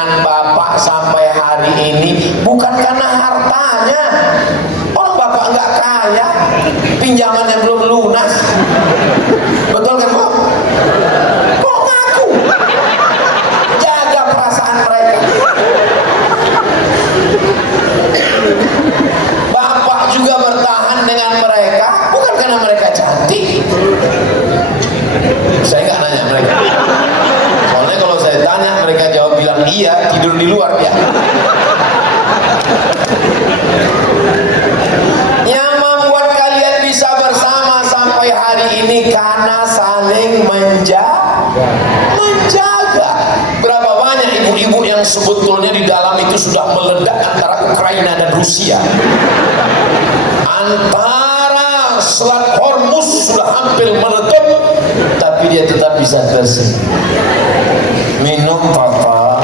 dengan bapak sampai hari ini bukan karena hartanya. Orang bapak nggak kaya, pinjamannya belum lunas. Betul kan, Bu? Kok ngaku? Jaga perasaan mereka. Bapak juga bertahan dengan mereka bukan karena mereka cantik. Saya nggak nanya mereka. Soalnya kalau saya tanya mereka jawab bilang iya, tidur di luar ya. Yang membuat kalian bisa bersama sampai hari ini karena saling menjaga. Berapa banyak ibu-ibu yang sebetulnya di dalam itu sudah meledak antara Ukraina dan Rusia. Antara Selat Hormuz sudah hampir meletup, tapi dia tetap bisa tersenyum. Minum papa.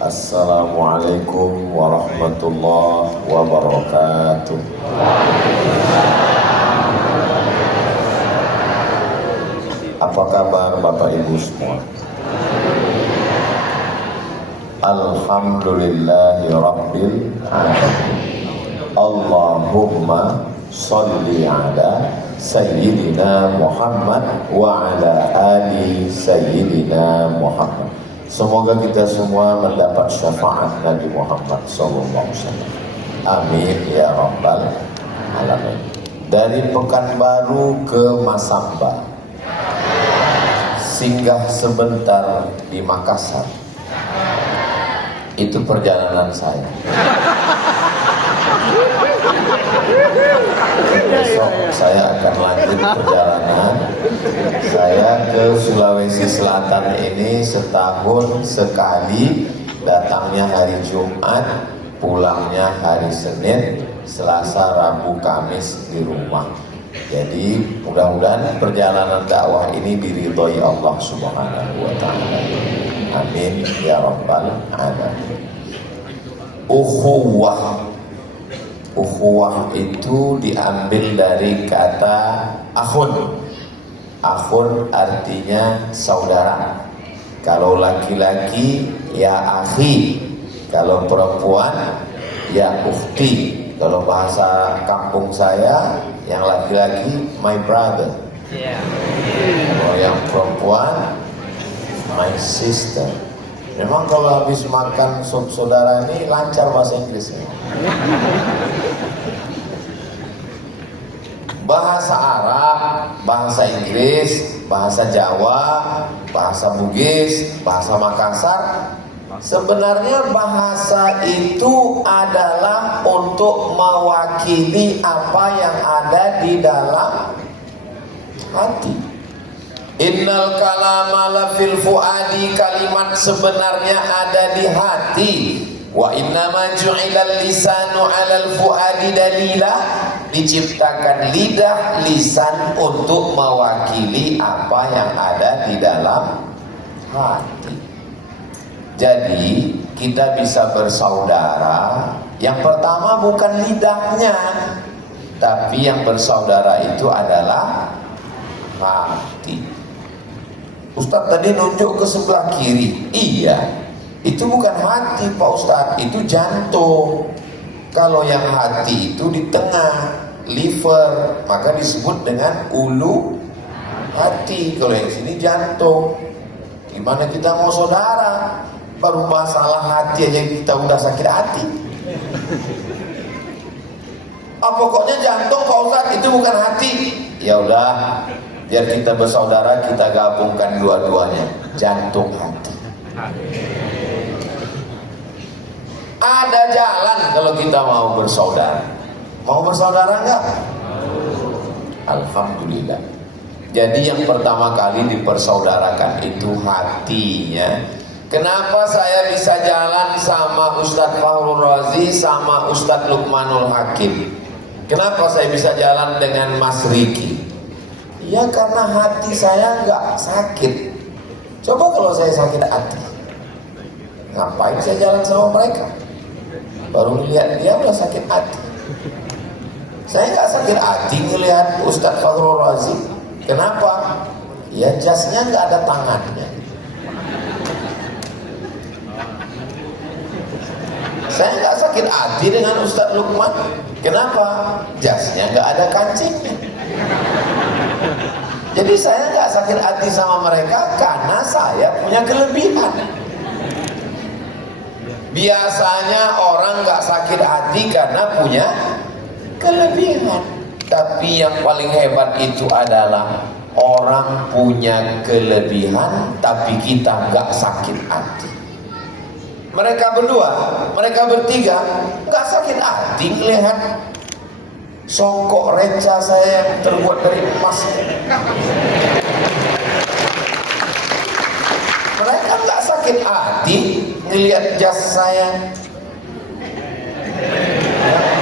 Assalamualaikum warahmatullahi wabarakatuh. Apa kabar Bapak Ibu semua? Alhamdulillahi Rabbil Alamin. Allahumma salli ala Sayyidina Muhammad wa ala ali Sayyidina Muhammad. Semoga kita semua mendapat syafaat Nabi Muhammad SAW. Amin ya Rabbal Alamin. Dari Pekanbaru ke Masamba, singgah sebentar di Makassar. Itu perjalanan saya. Besok saya akan lanjut perjalanan. Saya ke Sulawesi Selatan ini setahun sekali, datangnya hari Jumat, pulangnya hari Senin, Selasa, Rabu, Kamis di rumah. Jadi mudah-mudahan perjalanan dakwah ini diridhoi Allah Subhanahu wa taala. Amin ya rabbal alamin. Ukhuwah itu diambil dari kata akhun. Akhun artinya saudara. Kalau laki-laki ya akhi, kalau perempuan ya ukhti. Kalau bahasa kampung saya yang laki-laki my brother. Kalau yang perempuan my sister. Memang kalau habis makan sup saudara ini lancar bahasa Inggrisnya. Bahasa Arab, bahasa Inggris, bahasa Jawa, bahasa Bugis, bahasa Makassar. Sebenarnya bahasa itu adalah untuk mewakili apa yang ada di dalam hati. Innal kalama la fil fuadi, kalimat sebenarnya ada di hati. Wa innama ju'ilal lisanu 'alal fuadi dalila, diciptakan lidah lisan untuk mewakili apa yang ada di dalam hati. Jadi kita bisa bersaudara. Yang pertama bukan lidahnya, tapi yang bersaudara itu adalah hati. Ustadz tadi nunjuk ke sebelah kiri. Iya, itu bukan hati Pak Ustadz, itu jantung. Kalau yang hati itu di tengah, liver, maka disebut dengan ulu hati. Kalau yang sini jantung. Gimana kita mau saudara? Baru masalah hati aja kita udah sakit hati. Pokoknya jantung Pak Ustadz itu bukan hati. Ya udah, biar kita bersaudara, kita gabungkan dua-duanya, jantung hati. Ada jalan kalau kita mau bersaudara. Mau bersaudara enggak? Alhamdulillah. Jadi yang pertama kali dipersaudarakan itu hatinya. Kenapa saya bisa jalan sama Ustadz Fakhrul Razi sama Ustadz Luqmanul Hakim? Kenapa saya bisa jalan dengan Mas Riki? Ya karena hati saya nggak sakit. Coba kalau saya sakit hati, ngapain saya jalan sama mereka? Baru lihat dia udah sakit hati. Saya nggak sakit hati ngelihat Ustadz Fakhrul Razi. Kenapa? Ya jasnya nggak ada tangannya. Saya nggak sakit hati dengan Ustadz Lukman. Kenapa? Jasnya nggak ada kancingnya. Jadi saya nggak sakit hati sama mereka karena saya punya kelebihan. Biasanya orang nggak sakit hati karena punya kelebihan. Tapi yang paling hebat itu adalah orang punya kelebihan tapi kita nggak sakit hati. Mereka berdua, mereka bertiga nggak sakit hati melihat songkok reca saya yang terbuat dari emas. Mereka nggak sakit hati melihat jas saya yang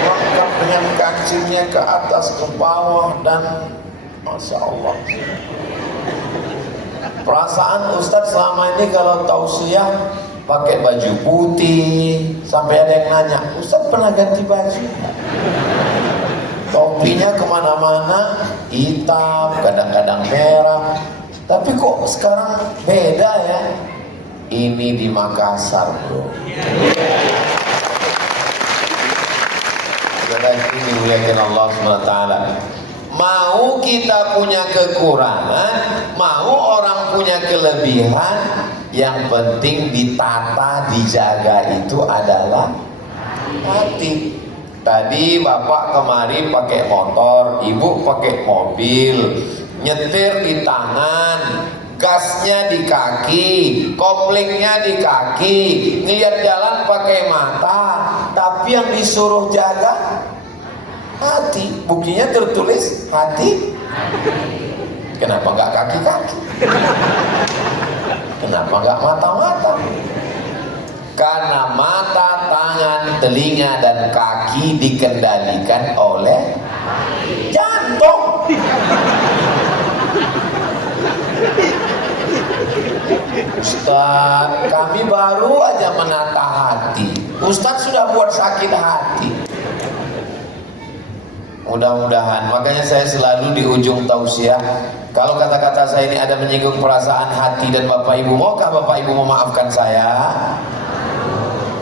lengkap dengan kancingnya ke atas ke bawah dan Masya Allah. Perasaan Ustadz selama ini kalau tausiah pakai baju putih, sampai ada yang nanya, Ustadz pernah ganti baju? Topinya kemana-mana hitam, kadang-kadang merah. Tapi kok sekarang beda ya? Ini di Makassar, bro. Saudara ini dimuliakan Allah SWT. Mau kita punya kekurangan, mau orang punya kelebihan, yang penting ditata, dijaga itu adalah hati. Tadi bapak kemari pakai motor, ibu pakai mobil, nyetir di tangan, gasnya di kaki, koplingnya di kaki, ngeliat jalan pakai mata, tapi yang disuruh jaga hati. Buktinya tertulis hati. Kenapa nggak kaki-kaki? Kenapa nggak mata-mata? Karena mata, tangan, telinga, dan kaki dikendalikan oleh jantung. Ustaz, kami baru aja menata hati. Ustaz sudah buat sakit hati. Mudah-mudahan, makanya saya selalu di ujung tausiah, kalau kata-kata saya ini ada menyinggung perasaan hati dan Bapak Ibu, maukah Bapak Ibu memaafkan saya?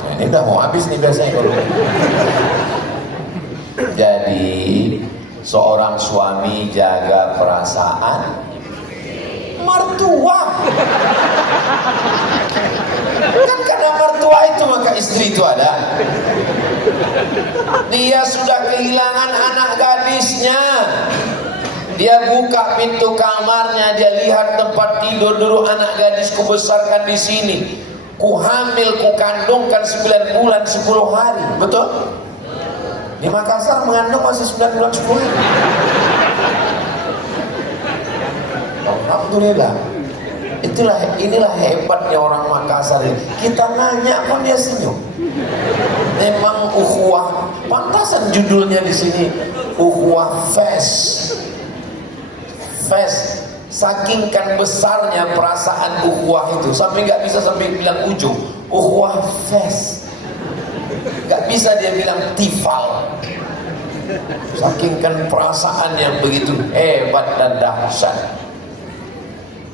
Nah, ini udah mau habis nih biasanya kalau jadi seorang suami jaga perasaan mertua. Kan karena mertua itu maka istri itu ada. Dia sudah kehilangan anak gadisnya. Dia buka pintu kamarnya, dia lihat tempat tidur dulu, anak gadisku besarkan di sini. Ku hamil, ku kandungkan 9 bulan 10 hari. Betul? Di Makassar mengandung masih 9 bulan 10 hari. Alhamdulillah. Inilah hebatnya orang Makassar ini. Kita nanya pun dia senyum. Memang ukhuwah, pantasan judulnya di sini ukhuwah fest. Saking kan besarnya perasaan ukhuwah itu sampai nggak bisa sampai bilang ujung ukhuwah fest. Nggak bisa dia bilang tifal. Saking kan perasaan yang begitu hebat dan dahsyat.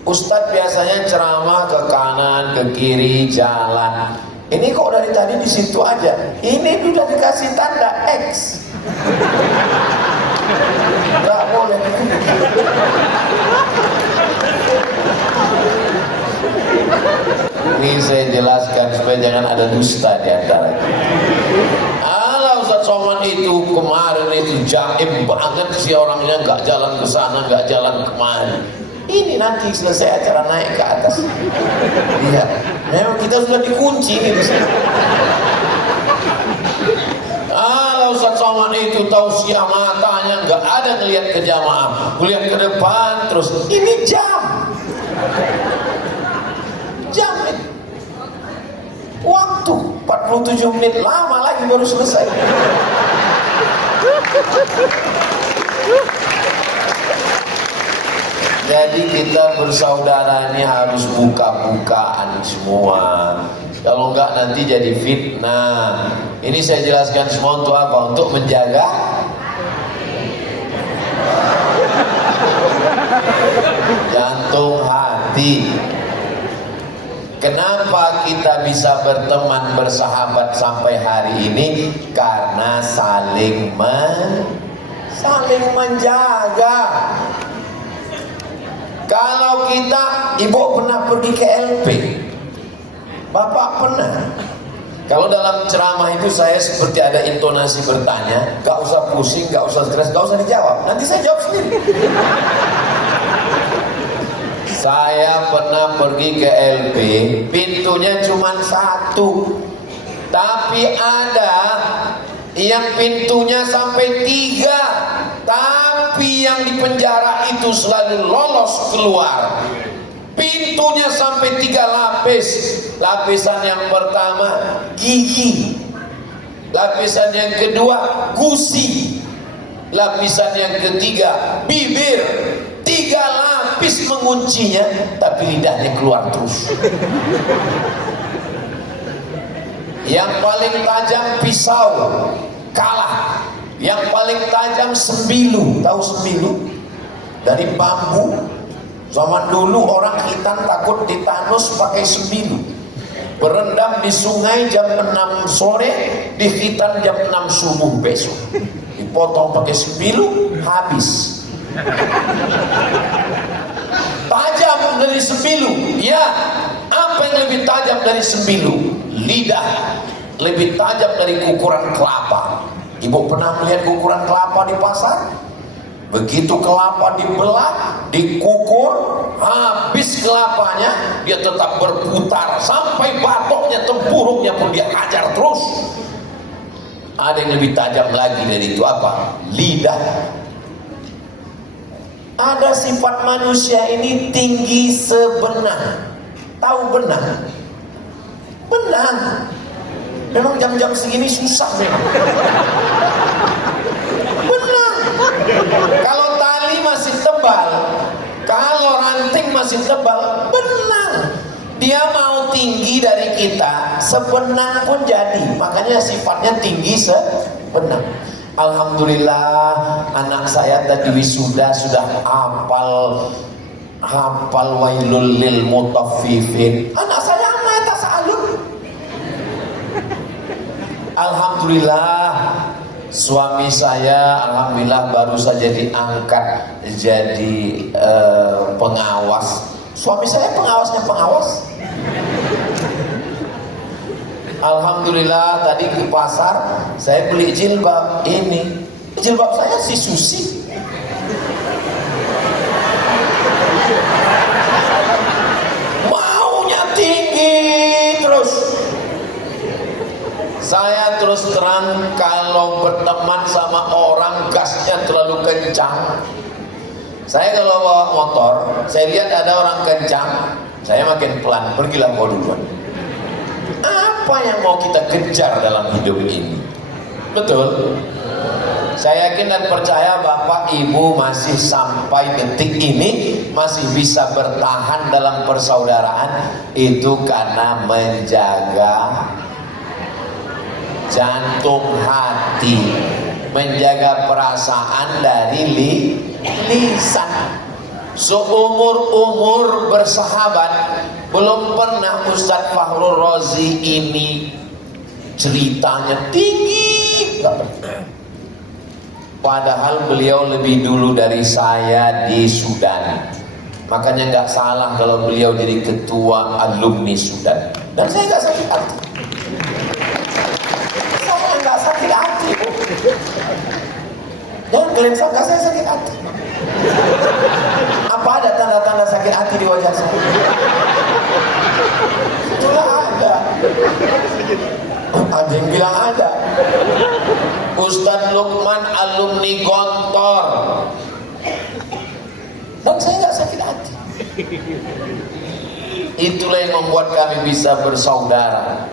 Ustadz biasanya ceramah ke kanan, ke kiri, jalan. Ini kok dari tadi di situ aja. Ini sudah dikasih tanda X. Nggak boleh. Ini saya jelaskan supaya jangan ada dusta di antara kita. Alah Ustadz Somad itu kemarin itu jaim banget sih orangnya, nggak jalan ke sana, nggak jalan kemari. Ini nanti selesai acara naik ke atas. Lihat, memang kita sudah dikunci ini di sini. Kalau Ustaz Somad itu tausiah matanya nggak ada ngelihat ke jamaah, ngelihat ke depan terus. Ini jam ini. Waktu 47 menit, lama lagi baru selesai. Jadi kita bersaudara ini harus buka-bukaan semua. Kalau enggak nanti jadi fitnah. Ini saya jelaskan semua untuk apa? Untuk menjaga jantung hati. Kenapa kita bisa berteman bersahabat sampai hari ini? Karena saling menjaga. Kalau kita, ibu pernah pergi ke LP, bapak pernah. Kalau dalam ceramah itu saya seperti ada intonasi bertanya, gak usah pusing, gak usah stres, gak usah dijawab. Nanti saya jawab sendiri. Saya pernah pergi ke LP, pintunya cuma satu, tapi ada yang pintunya sampai 3, tapi yang di penjara itu selalu lolos keluar. Pintunya sampai 3 lapis. Lapisan yang pertama gigi, lapisan yang kedua gusi, lapisan yang ketiga bibir. 3 lapis menguncinya, tapi lidahnya keluar terus. Yang paling tajam pisau, kalah. Yang paling tajam sembilu. Tahu sembilu? Dari bambu. Zaman dulu orang hitam takut ditanus pakai sembilu. Berendam di sungai jam 6 sore, dihitan jam 6 subuh besok. Dipotong pakai sembilu, habis. Tajam dari sembilu. Ya, apa yang lebih tajam dari sembilu? Lidah. Lebih tajam dari kukuran kelapa. Ibu pernah melihat kukuran kelapa di pasar? Begitu kelapa dibelah, dikukur, habis kelapanya, dia tetap berputar sampai batoknya, tempurungnya pun dia hajar terus. Ada yang lebih tajam lagi dari itu, apa? Lidah. Ada sifat manusia ini tinggi sebenang. Tahu benang? Benang. Memang jam-jam segini susah memang. Benang. Kalau tali masih tebal, kalau ranting masih tebal, benang. Dia mau tinggi dari kita, sebenang pun jadi. Makanya sifatnya tinggi sebenang. Alhamdulillah, anak saya tadi wisuda sudah hafal wailul lil mutaffifin. Anak saya mata salun. Alhamdulillah, suami saya alhamdulillah baru saja diangkat jadi pengawas. Suami saya pengawasnya pengawas. Alhamdulillah, tadi ke pasar saya beli jilbab ini. Jilbab saya si Susi. Maunya tinggi terus. Saya terus terang kalau berteman sama orang gasnya terlalu kencang. Saya kalau bawa motor, saya lihat ada orang kencang, saya makin pelan, pergilah kau duluan. Apa yang mau kita kejar dalam hidup ini? Betul? Saya yakin dan percaya Bapak Ibu masih sampai detik ini masih bisa bertahan dalam persaudaraan, itu karena menjaga jantung hati, menjaga perasaan dari lisan. Seumur-umur bersahabat, belum pernah Ustadz Fakhrul Razi ini ceritanya tinggi, padahal beliau lebih dulu dari saya di Sudan. Makanya nggak salah kalau beliau jadi ketua alumni Sudan. Dan saya nggak sakit hati. Saya nggak sakit hati. Jangan kalian sangka saya sakit hati. Apa ada tanda-tanda sakit hati di wajah saya? Tidak ada. Ada yang bilang ada. Ustadz Lukman alumni Gontor. Dan saya nggak sakit hati. Itulah yang membuat kami bisa bersaudara.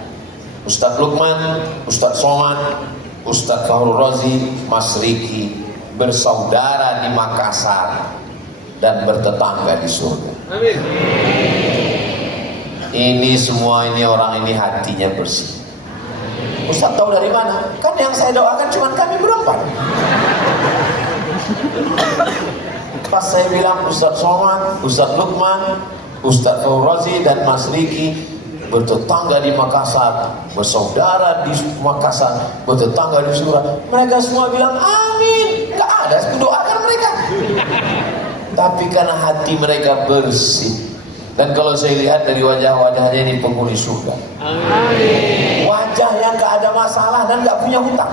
Ustadz Lukman, Ustadz Somad, Ustadz Fakhrul Razi, Mas Riki bersaudara di Makassar dan bertetangga di surga. Amin. Ini semua ini orang ini hatinya bersih. Ustaz tahu dari mana? Kan yang saya doakan cuma kami berempat. Pas saya bilang Ustaz Somad, Ustaz Lukman, Ustaz Fauzi dan Mas Riki bertetangga di Makassar, bersaudara di Makassar, bertetangga di Surah. Mereka semua bilang amin. Gak ada, aku doakan mereka. Tapi karena hati mereka bersih. Dan kalau saya lihat dari wajah-wajahnya ini penghuni surga. Amin. Wajah yang gak ada masalah dan gak punya hutang.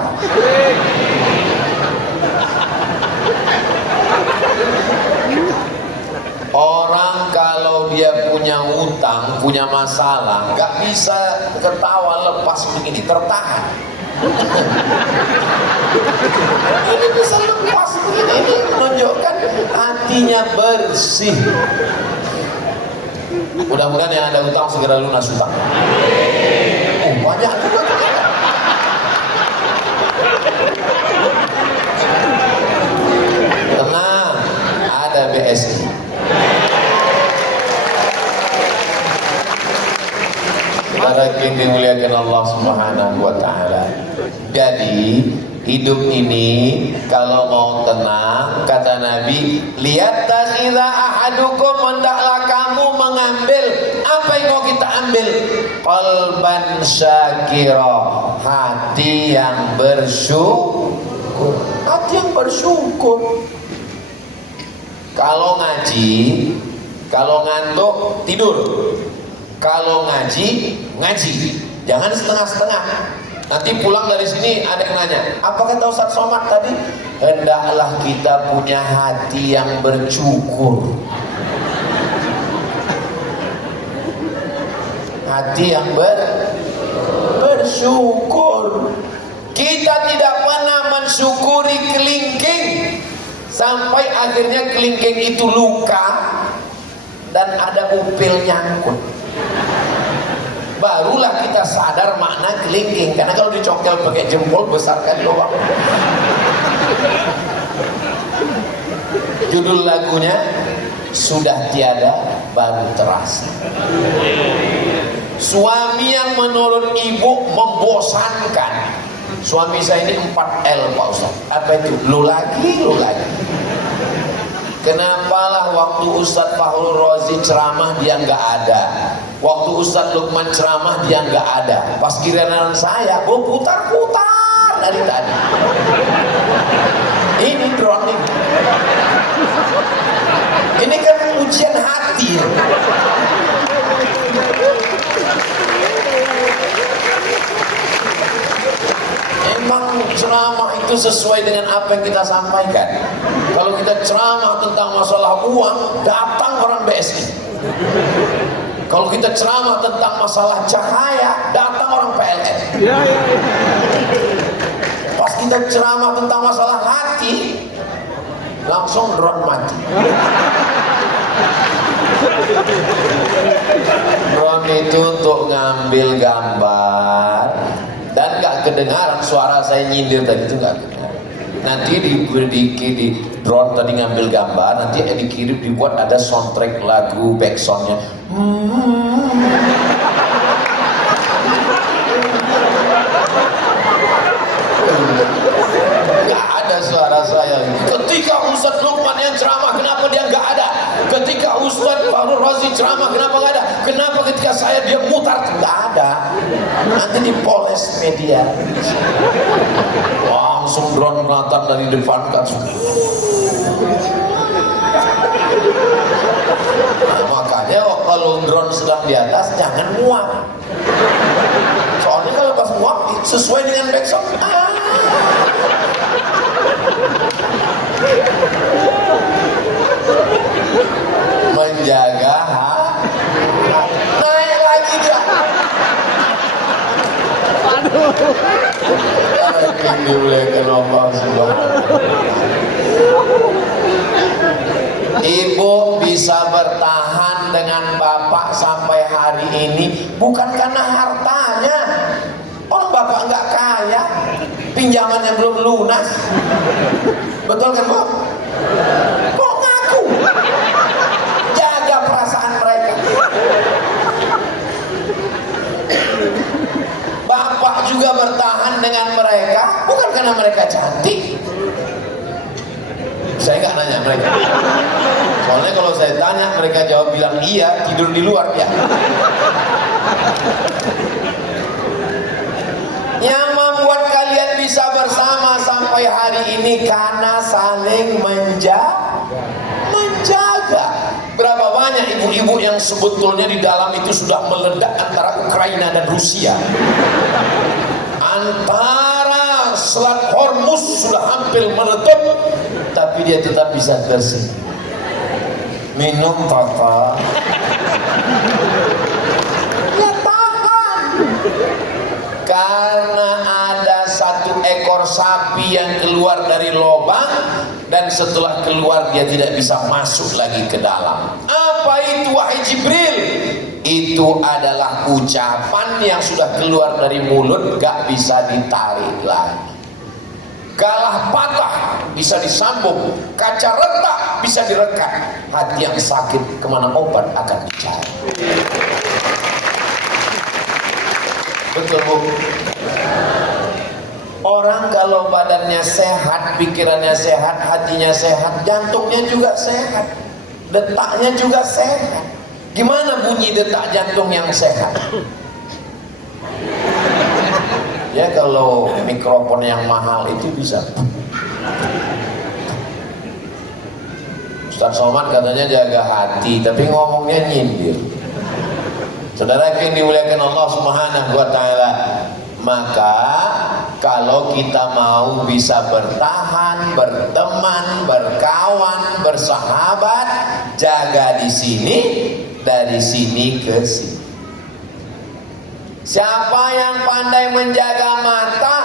Orang kalau dia punya hutang, punya masalah, gak bisa ketawa lepas begini, tertahan. Ini bisa lepas begini, ini menunjukkan hatinya bersih. Mudah-mudahan yang ada hutang segera lunas hutang. Oh, banyak juga. Tenang, ada BSI. Para yang dimuliakan Allah Subhanahu wa taala. Jadi hidup ini kalau mau tenang, kata Nabi, liyattakhidha ahadukum, hendaklah kamu mengambil apa yang mau kita ambil, qalban syakira, hati yang bersyukur. Hati yang bersyukur. Kalau ngaji, kalau ngantuk tidur. Kalau ngaji, ngaji. Jangan setengah-setengah. Nanti pulang dari sini ada yang nanya, apa kata Ustaz Somad tadi? Hendaklah kita punya hati yang bersyukur. Hati yang bersyukur. Kita tidak pernah mensyukuri kelingking sampai akhirnya kelingking itu luka dan ada upil nyangkut. Barulah kita sadar makna kelingking, karena kalau dicongkel pakai jempol besar kan doang. Judul lagunya Sudah Tiada Baru Terasa. Suami yang menurut ibu membosankan. Suami saya ini 4L Pak Ustaz. Apa itu? Lu lagi. Kenapalah waktu Ustaz Fahru Razi ceramah dia nggak ada, waktu Ustaz Lukman ceramah dia nggak ada, pas giliran saya gue putar-putar dari tadi. Ini drone ini kan ujian hati. Emang ceramah itu sesuai dengan apa yang kita sampaikan. Kalau kita ceramah tentang masalah uang, datang orang BSI. Kalau kita ceramah tentang masalah cahaya, datang orang PLN. Pas kita ceramah tentang masalah hati, langsung drone mati. Drone itu untuk ngambil gambar dan gak kedengaran suara saya nyindir tadi, itu gak kedengaran. Nanti di drone tadi ngambil gambar, nanti dikirim, dibuat ada soundtrack lagu backsoundnya. Gak ada suara saya. Ketika Ustaz Lukman yang ceramah, kenapa dia gak ada? Ketika Ustaz Fahru Razi ceramah, kenapa gak ada? Kenapa ketika saya dia mutar? Gak ada. Nanti dipoles media. Langsung drone datang dari depan kan. Nah, makanya kalau drone sedang di atas jangan muak. Soalnya kalau pas muak sesuai dengan backsound. Menjaga naik lagi dia. Aduh. Ibu bisa bertahan dengan bapak sampai hari ini bukan karena hartanya. Orang bapak nggak kaya, pinjamannya belum lunas. Betul kan Bu? Kok ngaku? Jaga perasaan mereka. dengan mereka bukan karena mereka cantik. Saya nggak nanya mereka. Soalnya kalau saya tanya mereka jawab bilang iya, tidur di luar ya. Yang membuat kalian bisa bersama sampai hari ini karena saling menjaga. Berapa banyak ibu-ibu yang sebetulnya di dalam itu sudah meledak antara Ukraina dan Rusia. Antara Selat Hormuz sudah hampir meletup, tapi dia tetap bisa tersenyum. Minum papa. Ya tahan. Karena ada satu ekor sapi yang keluar dari lubang, dan setelah keluar dia tidak bisa masuk lagi ke dalam. Apa itu wahai Jibril? Itu adalah ucapan yang sudah keluar dari mulut, gak bisa ditarik lagi. Galah patah bisa disambung, kaca retak bisa direkat, hati yang sakit kemana obat akan dicari. Betul bu? Orang kalau badannya sehat, pikirannya sehat, hatinya sehat, jantungnya juga sehat, detaknya juga sehat. Gimana bunyi detak jantung yang sehat? Ya kalau mikrofon yang mahal itu bisa. Ustaz Somad katanya jaga hati, tapi ngomongnya nyindir. Saudara yang dimuliakan Allah Subhanahu wa taala, maka kalau kita mau bisa bertahan, berteman, berkawan, bersahabat, jaga di sini, dari sini ke sini. Siapa yang pandai menjaga mata,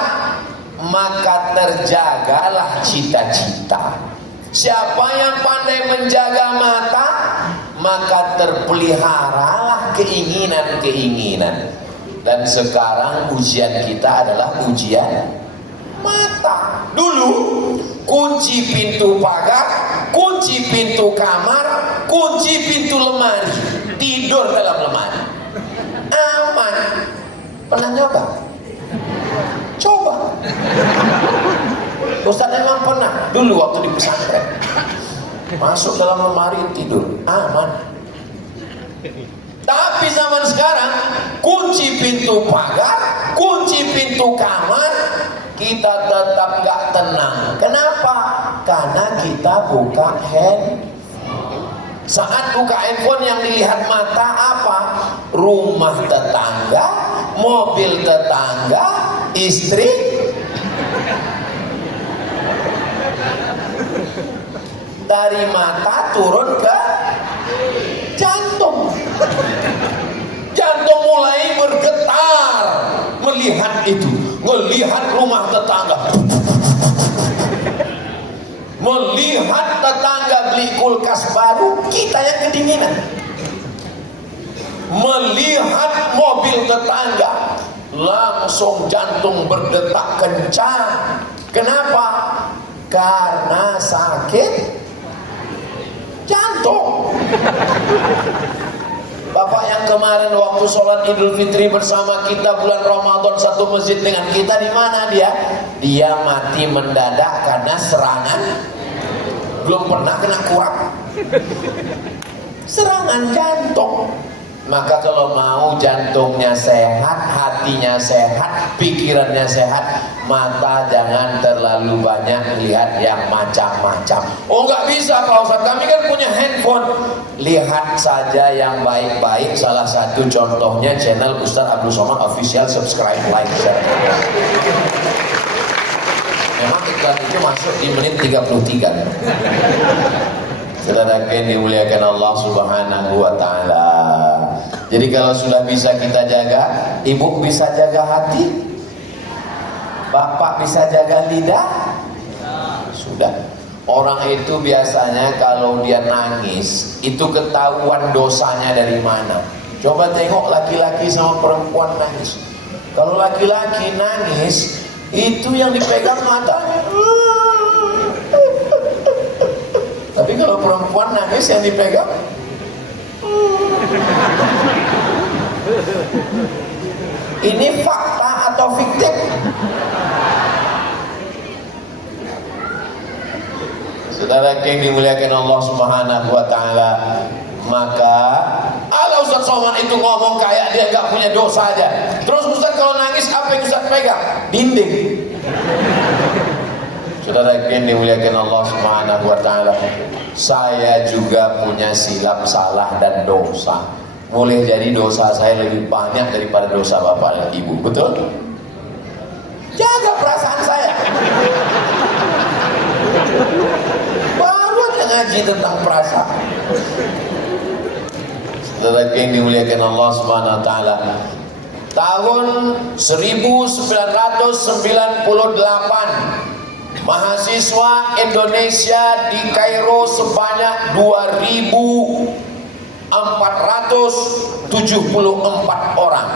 maka terjagalah cita-cita. Siapa yang pandai menjaga mata, maka terpeliharalah keinginan-keinginan. Dan sekarang ujian kita adalah ujian mata. Dulu kunci pintu pagar, kunci pintu kamar, kunci pintu lemari, tidur dalam lemari, aman. Pernah nyoba? Coba. Ustaz memang pernah dulu waktu di pesantren, masuk dalam lemari tidur, aman. Tapi zaman sekarang kunci pintu pagar, kunci pintu kamar, kita tetap gak tenang. Kenapa? Karena kita buka handphone. Saat buka handphone yang dilihat mata apa? Rumah tetangga, mobil tetangga, istri. Dari mata turun ke jantung. Jantung mulai bergetar melihat itu, melihat rumah tetangga, melihat tetangga beli kulkas baru, kita yang kedinginan. Melihat mobil tetangga, langsung jantung berdetak kencang. Kenapa? Karena sakit jantung. Bapak yang kemarin waktu sholat Idul Fitri bersama kita bulan Ramadan satu masjid dengan kita, di mana dia? Dia mati mendadak karena serangan. Belum pernah kena kurap. Serangan jantung. Maka kalau mau jantungnya sehat, hatinya sehat, pikirannya sehat, mata jangan terlalu banyak lihat yang macam-macam. Oh nggak bisa Pak Ustaz, kami kan punya handphone. Lihat saja yang baik-baik. Salah satu contohnya channel Ustaz Abdul Somad Official, subscribe, like, share. Memang iklan itu masuk di menit 33. Saudara yang dimuliakan Allah Subhanahu wa taala. Jadi kalau sudah bisa kita jaga, ibu bisa jaga hati, bapak bisa jaga lidah, sudah. Orang itu biasanya kalau dia nangis, itu ketahuan dosanya dari mana. Coba tengok laki-laki sama perempuan nangis. Kalau laki-laki nangis, itu yang dipegang matanya. Tapi kalau perempuan nangis yang dipegang, ini fakta atau fiktif? Saudara yang dimuliakan Allah Subhanahu wa taala, maka ala Ustaz Somad itu ngomong kayak dia gak punya dosa aja. Terus Ustaz kalau nangis apa yang Ustaz pegang? Dinding. Saudara yang dimuliakan Allah Subhanahu wa taala, saya juga punya silap, salah dan dosa. Boleh jadi dosa saya lebih banyak daripada dosa bapak dan ibu, betul? Jaga perasaan saya. Baru aja ngaji tentang perasaan. Saudara yang dimuliakan Allah Subhanahu wa taala, tahun 1998 mahasiswa Indonesia di Kairo sebanyak 2.474 orang.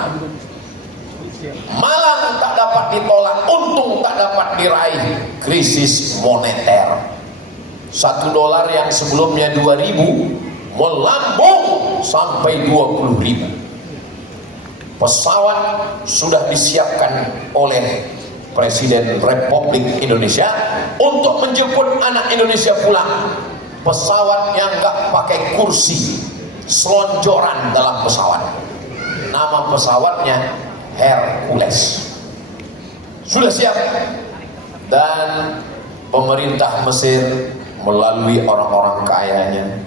Malang tak dapat ditolak, untung tak dapat diraih. Krisis moneter. $1 yang sebelumnya 2.000 melambung sampai 20.000. Pesawat sudah disiapkan oleh Presiden Republik Indonesia untuk menjemput anak Indonesia pulang. Pesawat yang gak pakai kursi, selonjoran dalam pesawat. Nama pesawatnya Hercules. Sudah siap. Dan pemerintah Mesir melalui orang-orang kayanya,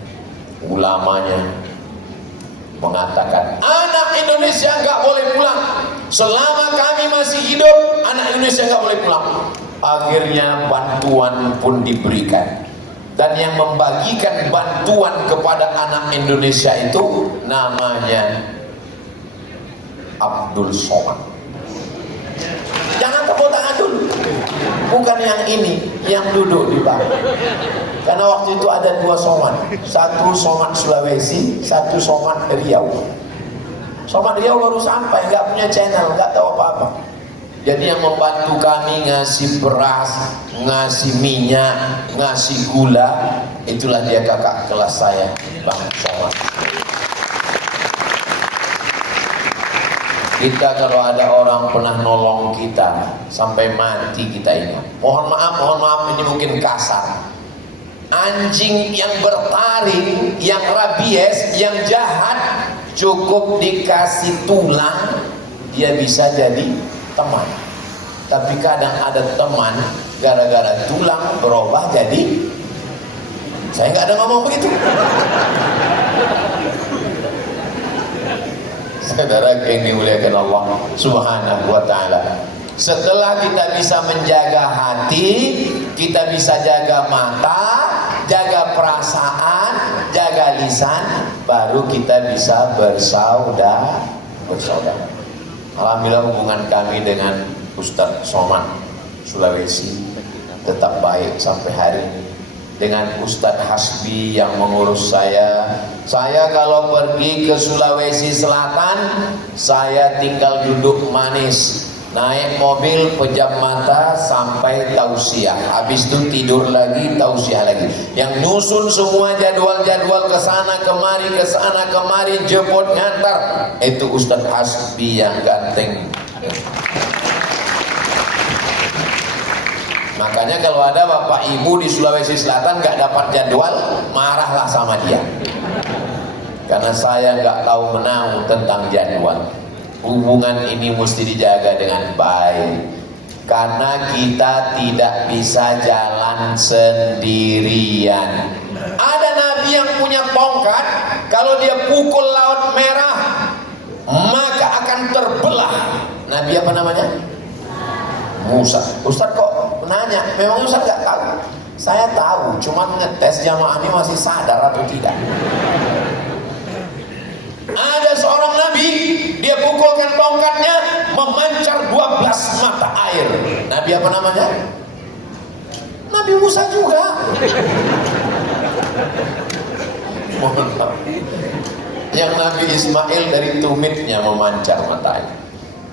ulamanya, mengatakan anak Indonesia nggak boleh pulang. Selama kami masih hidup, anak Indonesia nggak boleh pulang. Akhirnya bantuan pun diberikan. Dan yang membagikan bantuan kepada anak Indonesia itu namanya Abdul Somad. Jangan tepuk tangan dulu. Bukan yang ini, yang duduk di bawah. Karena waktu itu ada 2 Somad. Satu Somad Sulawesi, satu Somad Riau. Somad Riau baru sampai, nggak punya channel, nggak tahu apa-apa. Jadi yang membantu kami ngasih beras, ngasih minyak, ngasih gula, itulah dia kakak kelas saya, Bang Somad. Kita kalau ada orang pernah nolong kita sampai mati, kita ingat. Mohon maaf ini mungkin kasar. Anjing yang bertaring, yang rabies, yang jahat, cukup dikasih tulang, dia bisa jadi teman. Tapi kadang ada teman gara-gara tulang berubah jadi, saya nggak ada ngomong begitu. Saudara yang dimuliakan Allah Subhanahu wa taala, setelah kita bisa menjaga hati, kita bisa jaga mata, jaga perasaan, jaga lisan, baru kita bisa bersaudara. Alhamdulillah hubungan kami dengan Ustadz Somad Sulawesi tetap baik sampai hari ini. Dengan Ustadz Hasbi yang mengurus saya kalau pergi ke Sulawesi Selatan, saya tinggal duduk manis, naik mobil, pejam mata sampai tausiah, habis itu tidur lagi, tausiah lagi. Yang nyusun semua jadwal-jadwal kesana kemari, jemput ngantar, itu Ustadz Hasbi yang ganteng. Makanya kalau ada bapak ibu di Sulawesi Selatan gak dapat jadwal, marahlah sama dia. Karena saya gak tahu menahu tentang jadwal. Hubungan ini mesti dijaga dengan baik. Karena kita tidak bisa jalan sendirian. Ada nabi yang punya tongkat, kalau dia pukul Laut Merah, maka akan terbelah. Nabi apa namanya? Musa. Ustaz kok nanya? Memang Ustaz gak tahu? Saya tahu, cuma ngetes jamaah ini masih sadar atau tidak. Ada seorang nabi, dia pukulkan tongkatnya, memancar 12 mata air. Nabi apa namanya? Nabi Musa juga. Mohon maaf. Yang Nabi Ismail dari tumitnya memancar mata air.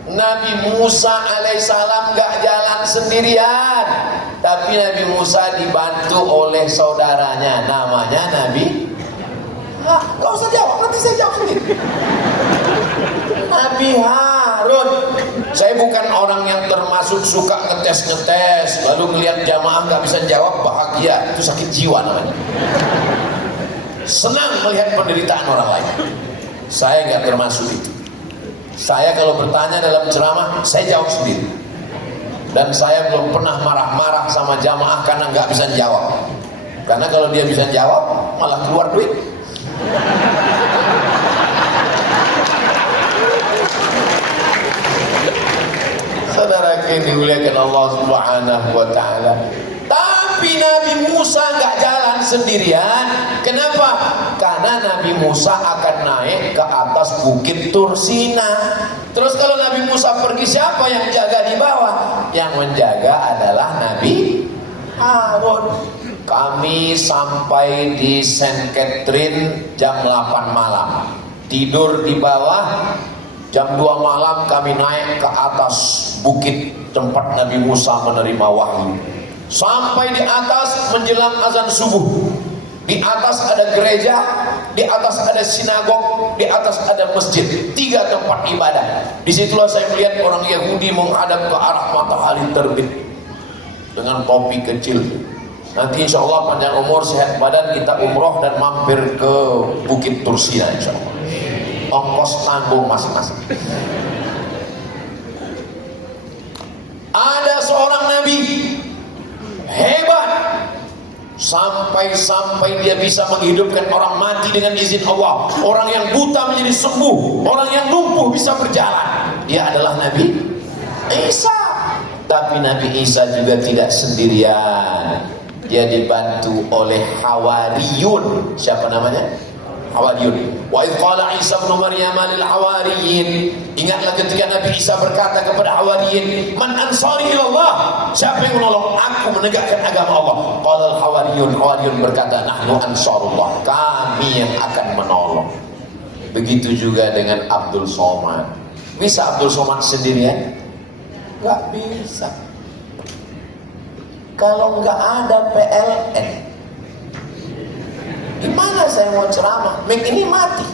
Nabi Musa alaihissalam gak jalan sendirian, tapi Nabi Musa dibantu oleh saudaranya, namanya Nabi. Gak usah jawab, nanti saya jawab sendiri. Nabi Harun. Saya bukan orang yang termasuk suka ngetes lalu ngelihat jamaah nggak bisa jawab bahagia, itu sakit jiwa namanya. Senang melihat penderitaan orang lain. Saya nggak termasuk itu. Saya kalau bertanya dalam ceramah, saya jawab sendiri. Dan saya belum pernah marah-marah sama jamaah karena nggak bisa jawab. Karena kalau dia bisa jawab, malah keluar duit. Saudara yang dimuliakan Allah Subhanahu wa taala. Tapi Nabi Musa nggak jalan sendirian. Kenapa? Karena Nabi Musa akan naik ke atas bukit Tursina. Terus kalau Nabi Musa pergi, siapa yang jaga di bawah? Yang menjaga adalah Nabi Harun. Kami sampai di Saint Catherine jam 8 malam. Tidur di bawah. Jam 2 malam kami naik ke atas bukit tempat Nabi Musa menerima wahyu. Sampai di atas menjelang azan subuh. Di atas ada gereja, di atas ada sinagog, di atas ada masjid. 3 tempat ibadah. Disitulah saya melihat orang Yahudi menghadap ke arah matahari terbit dengan topi kecil. Nanti insya Allah panjang umur sehat badan kita umroh dan mampir ke bukit Tursina insya Allah. Ongkos tanggung masing-masing. Ada seorang nabi hebat, sampai dia bisa menghidupkan orang mati dengan izin Allah, orang yang buta menjadi sembuh, orang yang lumpuh bisa berjalan. Dia adalah Nabi Isa. Tapi Nabi Isa juga tidak sendirian. Dia dibantu oleh Hawariyun. Siapa namanya? Hawariyun. Wa idh qala Isa ibn Maryam lil hawariyin. Ingatlah ketika Nabi Isa berkata kepada Hawariyin, "Man ansari ila Allah?" Siapa yang menolong aku menegakkan agama Allah? Qala al Hawariyun berkata, "Nahnu ansarullah." Kami yang akan menolong. Begitu juga dengan Abdul Somad. Bisa Abdul Somad sendirian? Gak bisa. Kalau nggak ada PLN, gimana saya mau ceramah? Mic ini mati.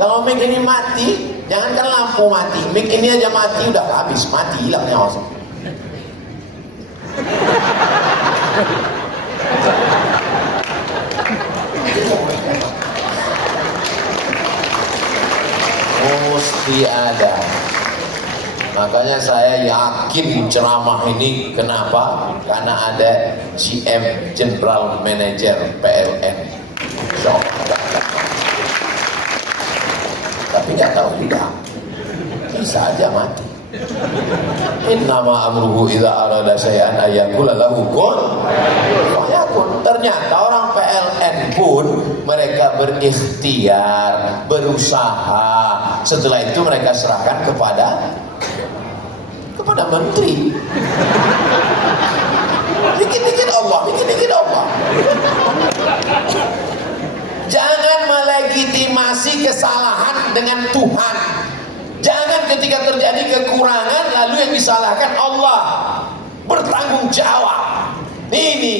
Kalau mic ini mati, jangankan lampu mati, mic ini aja mati udah habis, mati hilang nyawa. Mesti ada. Makanya saya yakin ceramah ini kenapa? Karena ada GM General Manager PLN. So, tapi nggak tahu juga, bisa aja mati. Innama amruhu idza arada syai'an ayyaqula lahu kun fayakun. Ternyata orang PLN pun mereka berikhtiar, berusaha. Setelah itu mereka serahkan kepada menteri. Dikit-dikit Allah, dikit-dikit Allah. Jangan melegitimasi kesalahan dengan Tuhan. Jangan ketika terjadi kekurangan lalu yang disalahkan Allah. Bertanggung jawab. Ini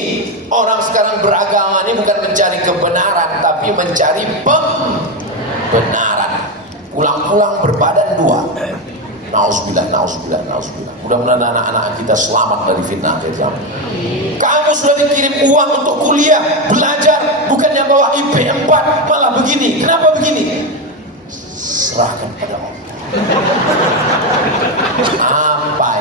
orang sekarang beragama ini bukan mencari kebenaran, tapi mencari pembenaran. Pulang-pulang berbadan 2. Nauzubillah, nauzubillah, nauzubillah. Mudah-mudahan anak-anak kita selamat dari fitnah akhir zaman. Kamu sudah dikirim uang untuk kuliah, belajar, bukannya bawa IP 4, malah begini. Kenapa begini? Serahkan pada Allah. Apa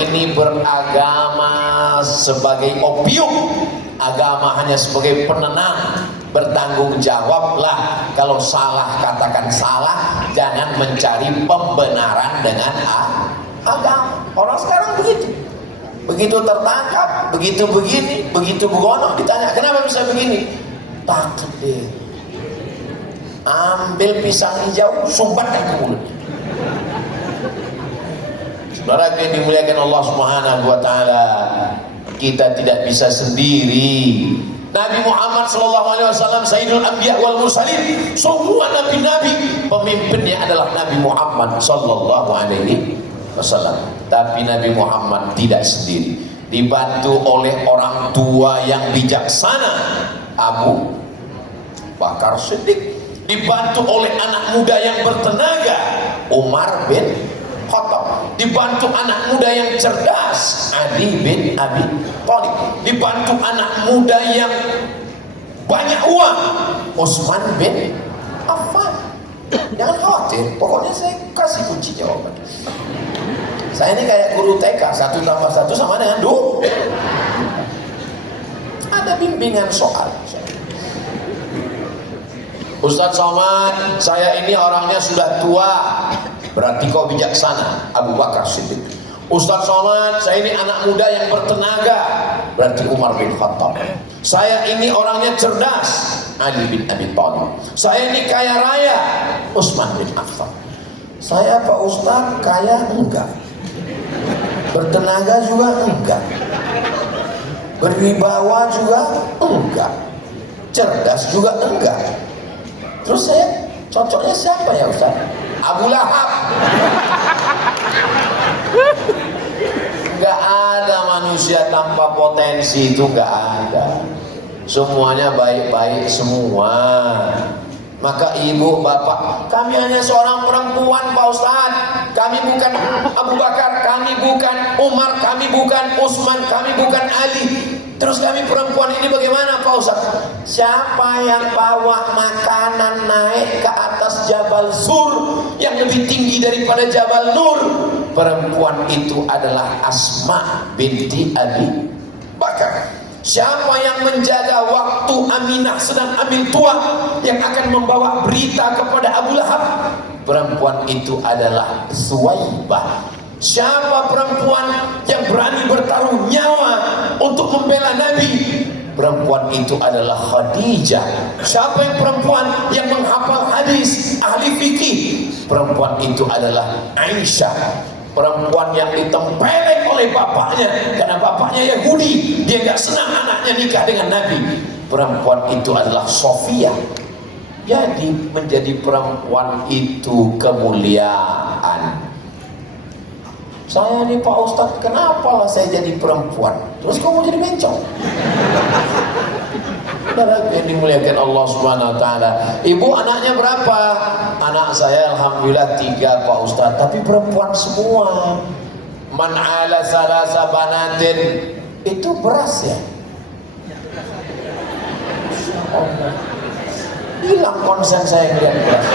ini? Beragama sebagai opium, agama hanya sebagai penenang. Bertanggung jawablah. Kalau salah katakan salah, jangan mencari pembenaran dengan agama. Orang sekarang begitu. Begitu tertangkap, begitu begini, begitu begono, ditanya kenapa bisa begini? Takdir. Ambil pisang hijau, sumbatkan ke mulutnya. Saudara yang dimuliakan Allah Subhanahu wa taala, kita tidak bisa sendiri. Nabi Muhammad SAW Sayyidul Anbiya wal Mursalin. Semua nabi-nabi pemimpinnya adalah Nabi Muhammad SAW. Tapi Nabi Muhammad tidak sendiri, dibantu oleh orang tua yang bijaksana, Abu Bakar Siddiq. Dibantu oleh anak muda yang bertenaga, Umar bin Khattab. dibantu anak muda yang cerdas, Ali bin Abi Thalib, dibantu anak muda yang banyak uang, Utsman bin Affan. Jangan khawatir, pokoknya saya kasih kunci jawaban. Saya ini kayak guru TK, 1 tambah 1 sama dengan 2. Ada bimbingan soal. Ustadz Somad, saya ini orangnya sudah tua, berarti kau bijaksana, Abu Bakar Siddiq. Ustadz Somad, saya ini anak muda yang bertenaga, berarti Umar bin Khattab. Saya ini orangnya cerdas, Ali bin Abi Thalib. Saya ini kaya raya, Utsman bin Affan. Saya Pak Ustadz kaya enggak, bertenaga juga enggak, berwibawa juga enggak, cerdas juga enggak. Terus saya cocoknya siapa ya Ustaz? Abu Lahab. Gak ada manusia tanpa potensi, itu gak ada. Semuanya baik-baik semua. Maka ibu, bapak, kami hanya seorang perempuan Pak Ustaz. Kami bukan Abu Bakar, kami bukan Umar, kami bukan Utsman, kami bukan Ali. Terus kami perempuan ini bagaimana Pak Ustaz? Siapa yang bawa makanan naik ke atas Jabal Sur yang lebih tinggi daripada Jabal Nur? Perempuan itu adalah Asma binti Abi Bakar. Siapa yang menjaga waktu Aminah sedang hamil tua yang akan membawa berita kepada Abu Lahab? Perempuan itu adalah Suwaibah. Siapa perempuan yang berani bertaruh nyawa untuk membela Nabi? Perempuan itu adalah Khadijah. Siapa yang perempuan yang menghafal hadis, ahli fikih? Perempuan itu adalah Aisyah. Perempuan yang ditempeleng oleh bapaknya karena bapaknya Yahudi, dia gak senang anaknya nikah dengan Nabi. Perempuan itu adalah Sofia. Jadi menjadi perempuan itu kemuliaan. Saya nih Pak Ustadz, kenapa lah saya jadi perempuan? Terus kamu jadi bencong? Yang dimuliakan Allah Subhanahu Wa Taala. Ibu anaknya berapa? Anak saya alhamdulillah 3 Pak Ustadz, tapi perempuan semua. Man ala salasa banatin, itu beras ya? Hilang konsen saya melihat beras.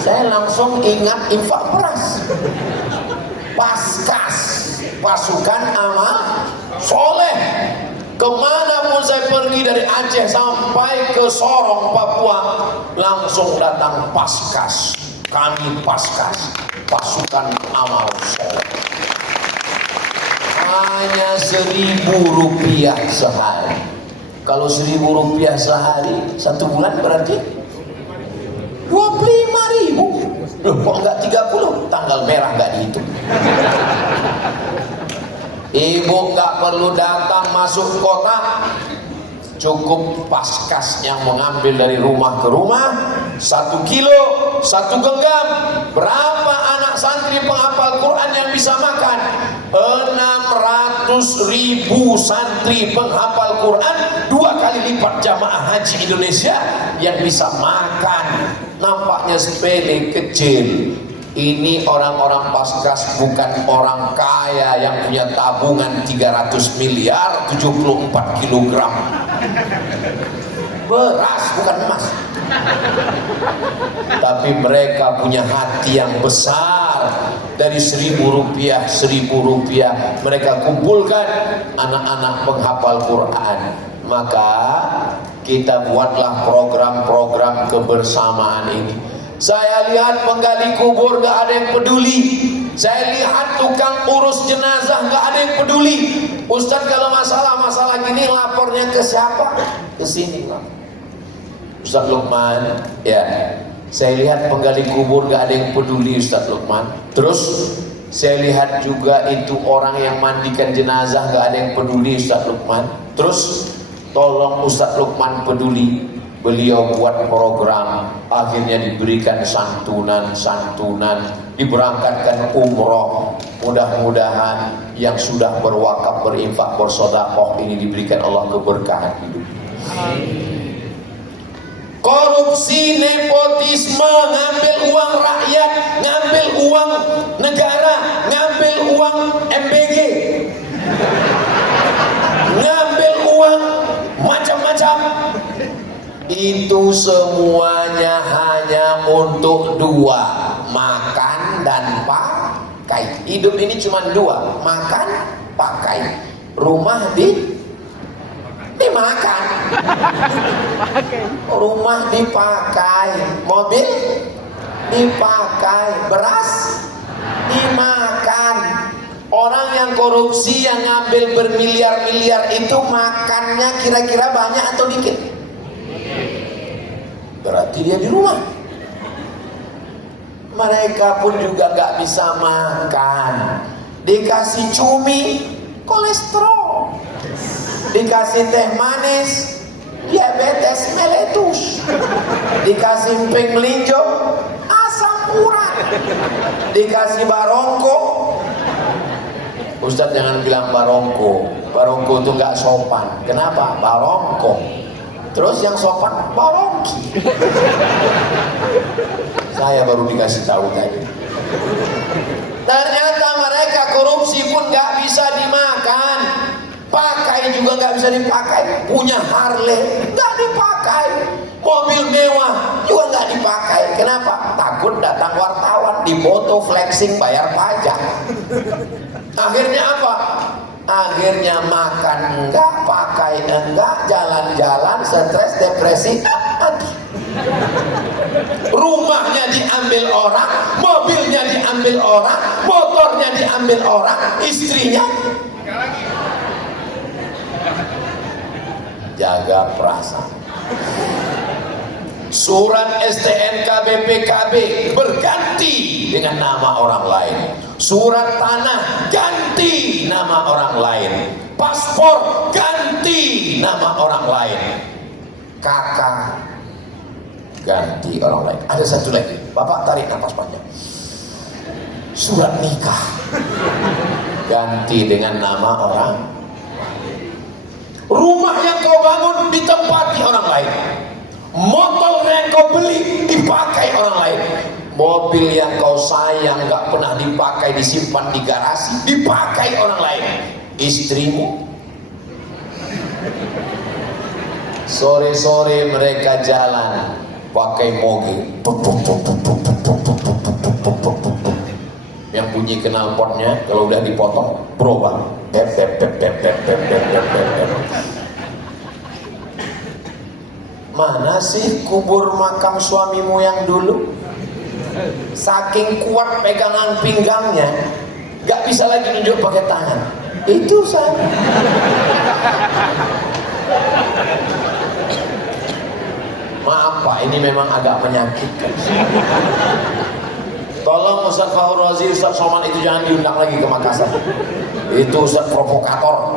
Saya langsung ingat infak beras. Paskas, pasukan amal soleh. Kemanapun saya pergi dari Aceh sampai ke Sorong, Papua, langsung datang Paskas. Kami Paskas, pasukan amal soleh. Hanya Rp1.000 sehari. Kalau Rp1.000 sehari, 1 bulan berarti 25.000. Kok enggak 30? Tanggal merah enggak dihitung. Ibu enggak perlu datang masuk kota, cukup Paskas yang mengambil dari rumah ke rumah 1 kilo, 1 genggam. Berapa anak santri penghafal Quran yang bisa makan? 600.000 santri penghafal Quran, 2 kali lipat jamaah haji Indonesia yang bisa makan. Nampaknya sepele, kecil. Ini orang-orang Paskas bukan orang kaya yang punya tabungan 300 miliar 74 kilogram beras, bukan emas. Tapi mereka punya hati yang besar. Dari Rp1.000 mereka kumpulkan anak-anak penghafal Quran. Maka kita buatlah program-program kebersamaan ini. Saya lihat penggali kubur gak ada yang peduli. Saya lihat tukang urus jenazah gak ada yang peduli. Ustadz kalau masalah-masalah gini lapornya ke siapa? Ke sini lah. Ustadz Lukman, ya. Saya lihat penggali kubur gak ada yang peduli Ustadz Lukman. Terus saya lihat juga itu orang yang mandikan jenazah gak ada yang peduli Ustadz Lukman. Terus tolong Ustadz Lukman peduli. Beliau buat program, akhirnya diberikan santunan, diberangkatkan umroh. Mudah-mudahan yang sudah berwakaf, berinfak, bersedekah ini diberikan Allah keberkahan hidup. korupsi, nepotisme, ngambil uang rakyat, ngambil uang negara, ngambil uang MBG, ngambil uang macam-macam. Itu semuanya hanya untuk dua, makan dan pakai. Hidup ini cuma dua, makan, pakai. Rumah dimakan, rumah dipakai, mobil dipakai, beras dimakan. Orang yang korupsi, yang ngambil bermiliar-miliar itu makannya kira-kira banyak atau dikit? Berarti dia di rumah. Mereka pun juga nggak bisa makan. Dikasih cumi, kolesterol. Dikasih teh manis, diabetes meletus. Dikasih emping melinjo, asam urat. Dikasih barongko. Ustadz jangan bilang barongko. Barongko itu nggak sopan. Kenapa? Barongko. Terus yang sopan barongki. Saya baru dikasih tahu tadi. Ternyata mereka korupsi pun nggak bisa dimakan. Pakai juga nggak bisa dipakai. Punya Harley nggak dipakai. Mobil mewah juga nggak dipakai. Kenapa? Takut datang wartawan, dipoto, flexing, bayar pajak. Akhirnya apa? Akhirnya makan enggak, pakai enggak, jalan-jalan, stres, depresi, mati. Rumahnya diambil orang, mobilnya diambil orang, motornya diambil orang, istrinya. Jaga perasaan. Surat STNK BPKB berganti dengan nama orang lain. Surat tanah ganti nama orang lain. Paspor ganti nama orang lain. Kakak ganti orang lain. Ada satu lagi, Bapak tarik nafas panjang. Surat nikah ganti dengan nama orang. Rumah yang kau bangun ditempati orang lain. Motor yang kau beli dipakai orang lain. Mobil yang kau sayang gak pernah dipakai, disimpan di garasi, dipakai orang lain. Istrimu, sore-sore mereka jalan pakai mobil, yang bunyi knalpotnya kalau udah dipotong berubah. Mana sih kubur makam suamimu yang dulu? Saking kuat pegangan pinggangnya, gak bisa lagi nunjuk pakai tangan. Itu saya. Maaf Pak, ini memang agak menyakitkan. Tolong Ustaz Fahur Razi, Ustaz Somad itu jangan diundang lagi ke Makassar. Itu Ustaz provokator.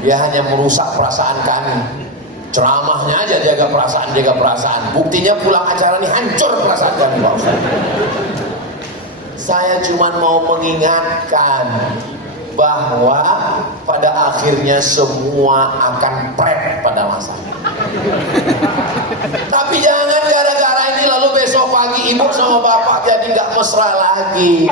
Dia hanya merusak perasaan kami. Ceramahnya aja jaga perasaan. Buktinya pulang acara ini hancur perasaan kami Pak Ustaz. Saya cuma mau mengingatkan bahwa pada akhirnya semua akan pret pada masanya. Tapi jangan gara-gara ini lalu besok pagi ibu sama bapak jadi nggak mesra lagi.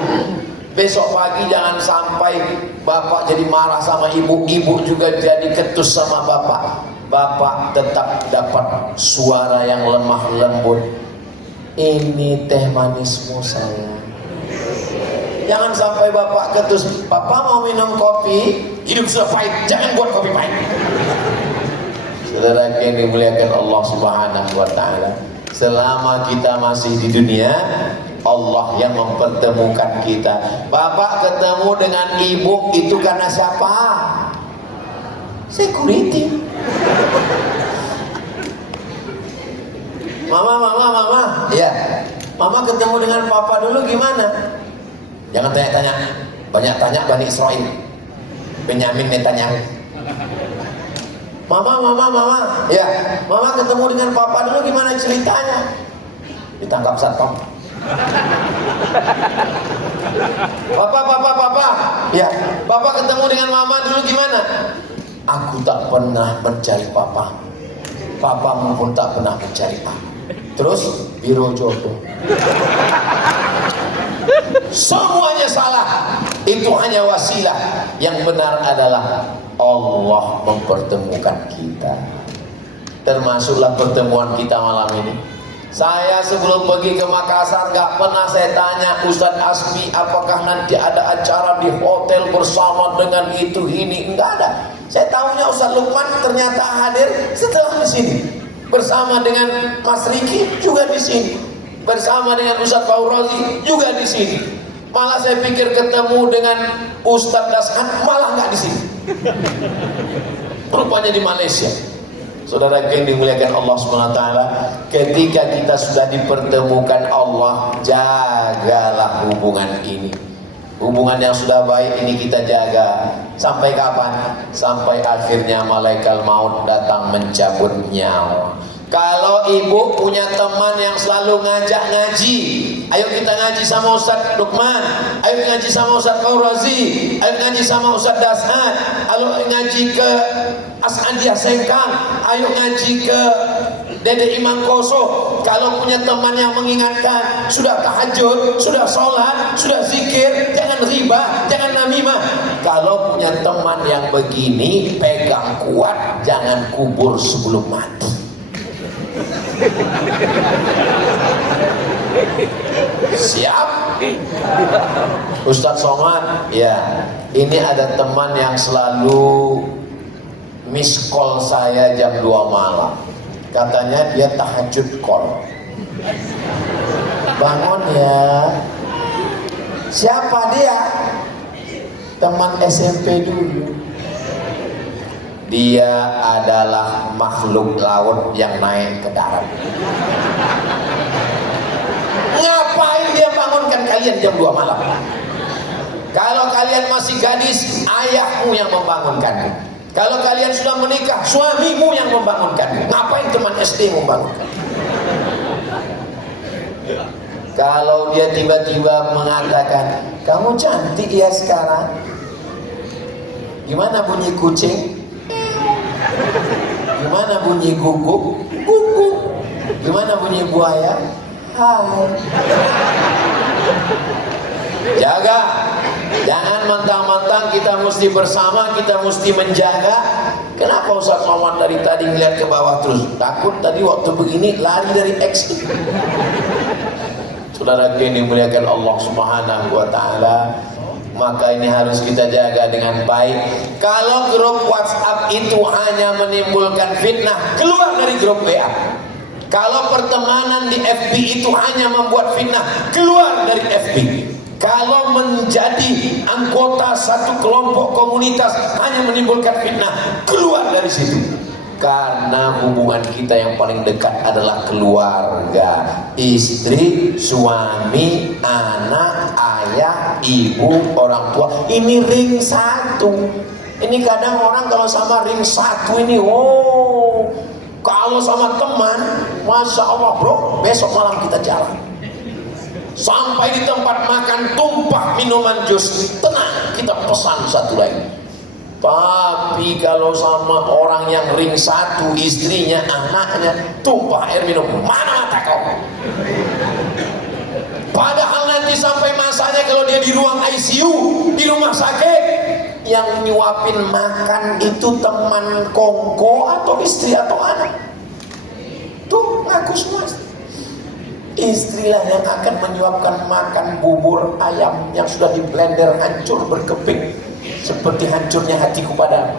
Besok pagi jangan sampai bapak jadi marah sama ibu, ibu juga jadi ketus sama bapak. Bapak tetap dapat suara yang lemah lembut. Ini teh manismu sayang. Jangan sampai bapak ketus, papa mau minum kopi, hidup sudah pahit, jangan buat kopi pahit. Saudara yang dimuliakan Allah Subhanahu wa ta'ala, selama kita masih di dunia, Allah yang mempertemukan kita. Bapak ketemu dengan ibu itu karena siapa? Security. Mama, ya. Mama ketemu dengan papa dulu gimana? Jangan tanya-tanya, banyak tanya Bani Israel, Benyamin Netanyahu. Mama, ya. Mama ketemu dengan papa dulu gimana ceritanya? Ditangkap satpam. Papa, ya. Papa ketemu dengan mama dulu gimana? Aku tak pernah mencari papa. papamu pun tak pernah mencari aku. Terus biro jodoh. Semuanya salah. Itu hanya wasilah. Yang benar adalah Allah mempertemukan kita. Termasuklah pertemuan kita malam ini. Saya sebelum pergi ke Makassar gak pernah saya tanya Ustadz Asmi apakah nanti ada acara di hotel bersama dengan itu ini. Enggak ada. Saya tahunya Ustadz Lukman ternyata hadir setelah di sini. Bersama dengan Mas Riki juga di sini. Bersama dengan Ustadz Faurozi juga di sini. Malah saya pikir ketemu dengan Ustadz Dashan malah nggak di sini. Rupanya di Malaysia. Saudara yang dimuliakan Allah SWT, ketika kita sudah dipertemukan Allah, jagalah hubungan ini. Hubungan yang sudah baik ini kita jaga. Sampai kapan? Sampai akhirnya malaikat maut datang mencabut nyawa. Kalau ibu punya teman yang selalu ngajak ngaji, ayo kita ngaji sama Ustadz Lukman, ayo ngaji sama Ustadz Faurozi, ayo ngaji sama Ustadz Dashan, ayo ngaji ke As'andiah Sengkang, ayo ngaji ke Dede Imam Koso. Kalau punya teman yang mengingatkan, sudah tahajud, sudah sholat, sudah zikir, jangan riba, jangan namimah. Kalau punya teman yang begini, pegang kuat, jangan kubur sebelum mati. Siap? Ustadz Somad, ya, ini ada teman yang selalu miss call saya jam 2 malam. Katanya dia tahajud call. Bangun ya. Siapa dia? Teman SMP dulu. Dia adalah makhluk laut yang naik ke darat. Ngapain dia bangunkan kalian jam 2 malam? Kalau kalian masih gadis, ayahmu yang membangunkanmu. Kalau kalian sudah menikah, suamimu yang membangunkanmu. Ngapain teman SD membangunkan? Kalau dia tiba-tiba mengatakan, kamu cantik ya sekarang. Gimana bunyi kucing? Gimana bunyi guguk? Guguk. Gimana bunyi buaya? Hai. Jaga. Jangan mentang-mentang kita mesti bersama, kita mesti menjaga. Kenapa Ustaz Muhammad dari tadi ngeliat ke bawah terus? Takut tadi waktu begini lari dari X. Saudara yang dimuliakan Allah Subhanahu wa taala, maka ini harus kita jaga dengan baik. Kalau grup WhatsApp itu hanya menimbulkan fitnah, keluar dari grup WA. Kalau pertemanan di FB itu hanya membuat fitnah, keluar dari FB. Kalau menjadi anggota satu kelompok komunitas hanya menimbulkan fitnah, keluar dari situ. Karena hubungan kita yang paling dekat adalah keluarga, istri, suami, anak, ayah, ibu, orang tua. Ini ring satu. Ini kadang orang kalau sama ring satu ini, oh, kalau sama teman, masya Allah bro, besok malam kita jalan. Sampai di tempat makan tumpah minuman jus, tenang, kita pesan satu lagi. Tapi kalau sama orang yang ring satu, istrinya, anaknya, tumpah air minum, mana mata kau? Padahal nanti sampai masanya kalau dia di ruang ICU, di rumah sakit, yang nyuapin makan itu teman kongko atau istri atau anak. Tuh ngaku semua. Istrilah yang akan menyuapkan makan bubur ayam yang sudah di blender hancur berkeping seperti hancurnya hatiku padamu.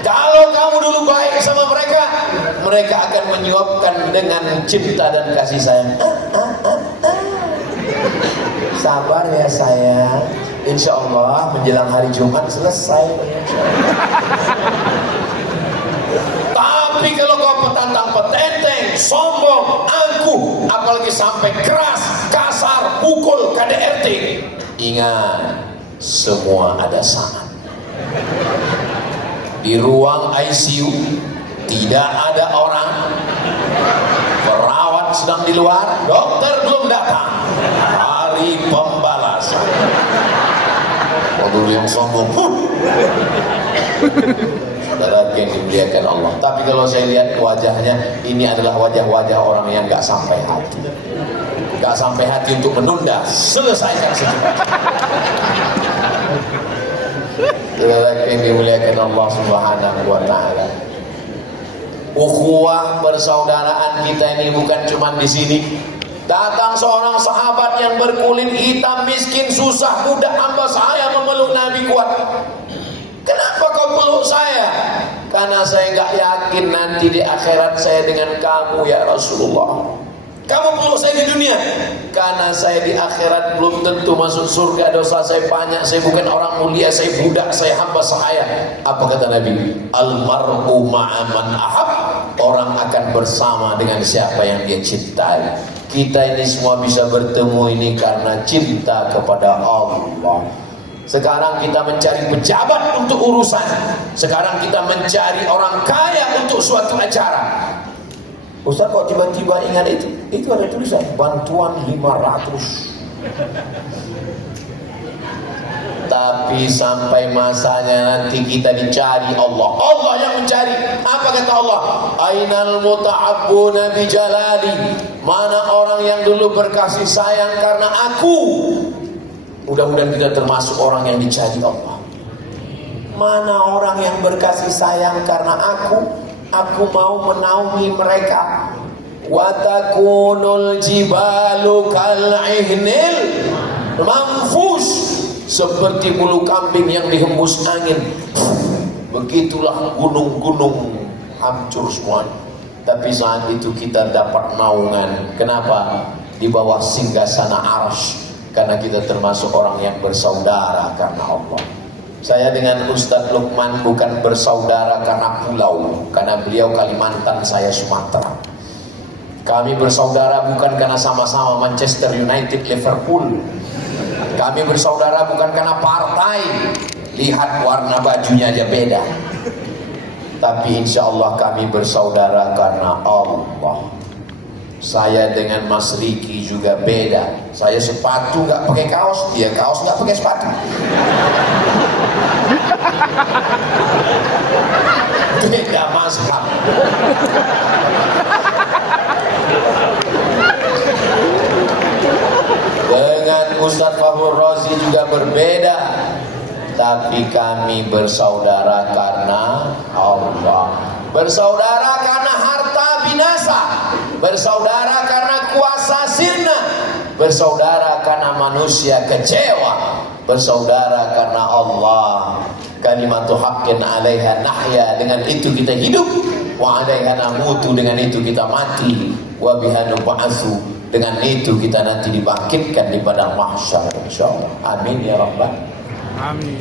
Kalau kamu dulu baik sama mereka, mereka akan menyuapkan dengan cinta dan kasih sayang. Sabar ya sayang, insya Allah menjelang hari Jumat selesai. Tapi kalau kau petantang petenteng, sombong, angkuh, apalagi sampai keras, kasar, pukul KDRT, ingat, semua ada saat. Di ruang ICU tidak ada orang, perawat sedang di luar, dokter belum datang. Hari pembalasan. Waduh yang sombong. Saudara laki-laki yang dimuliakan Allah. Tapi kalau saya lihat wajahnya, ini adalah wajah-wajah orang yang gak sampai hati. Gak sampai hati untuk menunda, selesaikan secepatnya. Laki-laki yang dimuliakan Allah Subhanahu wa ta'ala. Ukhuwah persaudaraan kita ini bukan cuma di sini. Datang seorang sahabat yang berkulit hitam, miskin, susah, budak hamba saya memeluk Nabi kuat. Kenapa kau peluk saya? Karena saya gak yakin nanti di akhirat saya dengan kamu ya Rasulullah. Kamu peluk saya di dunia, karena saya di akhirat belum tentu masuk surga, dosa saya banyak, saya bukan orang mulia, saya budak, saya hamba sahaya. Apa kata Nabi? Almar'u ma'aman ahab. Orang akan bersama dengan siapa yang dia cintai. Kita ini semua bisa bertemu ini karena cinta kepada Allah. Sekarang kita mencari pejabat untuk urusan. Sekarang kita mencari orang kaya untuk suatu acara. Ustaz kok tiba-tiba ingat itu? Itu ada tulisan bantuan 500. Tapi sampai masanya nanti kita dicari Allah. Allah yang mencari. Apa kata Allah? Ainal muta'abbuna bi jalali. Mana orang yang dulu berkasih sayang karena aku? Mudah-mudahan kita termasuk orang yang dicari Allah. Mana orang yang berkasih sayang karena aku? Aku mau menaungi mereka. Wa takunul jibalu kal'ihnil manfus, seperti bulu kambing yang dihembus angin. Begitulah gunung-gunung hancur semuanya. Tapi saat itu kita dapat naungan. Kenapa? Di bawah singgasana Arsy. Karena kita termasuk orang yang bersaudara karena Allah. Saya dengan Ustadz Lukman bukan bersaudara karena pulau, karena beliau Kalimantan, saya Sumatera. Kami bersaudara bukan karena sama-sama Manchester United, Liverpool. Kami bersaudara bukan karena partai. Lihat warna bajunya aja beda. Tapi insya Allah kami bersaudara karena Allah. Saya dengan Mas Riki juga beda. Saya sepatu nggak pakai kaos, dia kaos nggak pakai sepatu. Beda mazhab. Dengan Ustadz Fahur Razi juga berbeda. Tapi kami bersaudara karena Allah. Bersaudara karena harta binasa. Bersaudara karena kuasa sirna. Bersaudara karena manusia kecewa. Bersaudara karena Allah. Kalimatu haqqin 'alaiha nahya, dengan itu kita hidup. Wa 'alaiha namutu, dengan itu kita mati. Wa biha nub'atsu, dengan itu kita nanti dibangkitkan di padang mahsyar insyaallah. Amin ya rabbal amin.